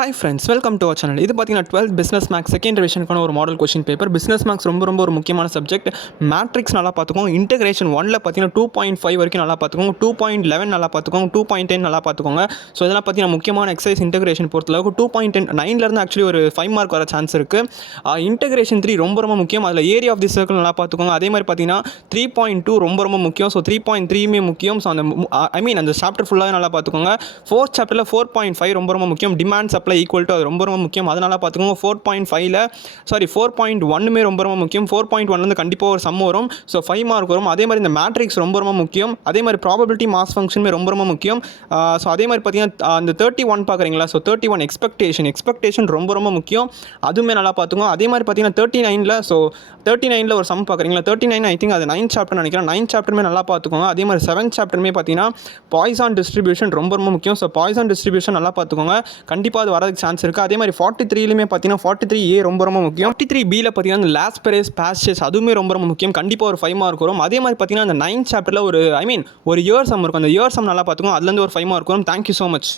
Hi friends, welcome to our channel. இது பார்த்தீங்கன்னா 12th business maths second ரிவிஷனுக்கான ஒரு model question paper. Business maths ரொம்ப ஒரு முக்கியமான சப்ஜெக்ட். மேட்ரிக்ஸ் நல்லா பார்த்துக்கோங்க. இன்டெகிரேஷன் 1ல் பார்த்தீங்கன்னா 2.5 வரைக்கும் நல்லா பார்த்துக்கோங்க. 2.11 நல்லா பார்த்துக்கோங்க. 2.10 நல்லா பார்த்துக்கோங்க. ஸோ இதெல்லாம் பார்த்தீங்கன்னா முக்கியமான எக்ஸசைஸ் இன்டெகிரேஷன் பொறுத்தளவுக்கு 2.9லேருந்து ஆக்சுவலி ஒரு 5 மார்க் வர சான்ஸ் இருக்குது. இன்டெகிரேஷன் 3 ரொம்ப முக்கியம். அதில் ஏரியா ஆஃப் தி சர்க்கிள் நல்லா பார்த்துக்கோங்க. அதே மாதிரி பார்த்தீங்கன்னா 3.2 ரொம்ப முக்கியம். ஸோ 3.3மே முக்கியம். ஸோ அந்த சாப்டர் ஃபுல்லாகவே நல்லா பார்த்துக்கோங்க. 4th சாப்டரில் 4.5 ரொம்ப முக்கியம். டிமாண்ட் சப்ளை ஈக்குவல் டு அது ரொம்ப முக்கியம். அதனால பார்த்துக்கோங்க. 4.1மே ரொம்ப முக்கியம். 4.1 கண்டிப்பாக ஒரு சம் வரும். ஸோ 5 மார்க் வரும். அதே மாதிரி இந்த மேட்ரிக்ஸ் ரொம்ப முக்கியம். அதே மாதிரி ப்ராபபிலிட்டி மாஸ் ஃபங்க்ஷனுமே ரொம்ப முக்கியம். ஸோ அதே மாதிரி பார்த்தீங்கன்னா அந்த 31 பார்க்குறீங்களா? ஸோ 31 எக்ஸ்பெக்டேஷன் ரொம்ப முக்கியம். அதுவுமே நல்லா பார்த்துக்கோங்க. அதே மாதிரி பார்த்தீங்கன்னா 39ல் ஒரு சம் பார்க்குறீங்களா? 39 ஐ திங்க் அது 9th சாப்டர் நினைக்கிறேன். 9th சாப்டருமே நல்லா பார்த்துக்கோங்க. அதே மாதிரி 7th சாப்டருமே பார்த்தீங்கன்னா பாய்சான் டிஸ்ட்ரிபியூஷன் ரொம்ப முக்கியம். ஸோ பாய்சான் டிஸ்ட்ரிபியூஷன் நல்லா பார்த்துக்கோங்க. கண்டிப்பாக அது வரதுக்கு சான்ஸ் இருக்குது. அதே மாதிரி 43லுமே பார்த்தீங்கன்னா 43A ரொம்ப முக்கியம். 43Bயில் பார்த்தீங்கன்னா லாஸ்பெரேஸ் பேஸ்சஸ் அதுவுமே ரொம்ப முக்கியம். கண்டிப்பாக ஒரு 5 மார்க் வரும். அதே மாதிரி பார்த்தீங்கன்னா அந்த 9th சாப்டரில் ஒரு இயர் சம் இருக்கும். அந்த இயர் சம் நல்லா பார்த்துக்கோங்க. அதுலேருந்து ஒரு 5 மார்க் வரும். Thank you so much.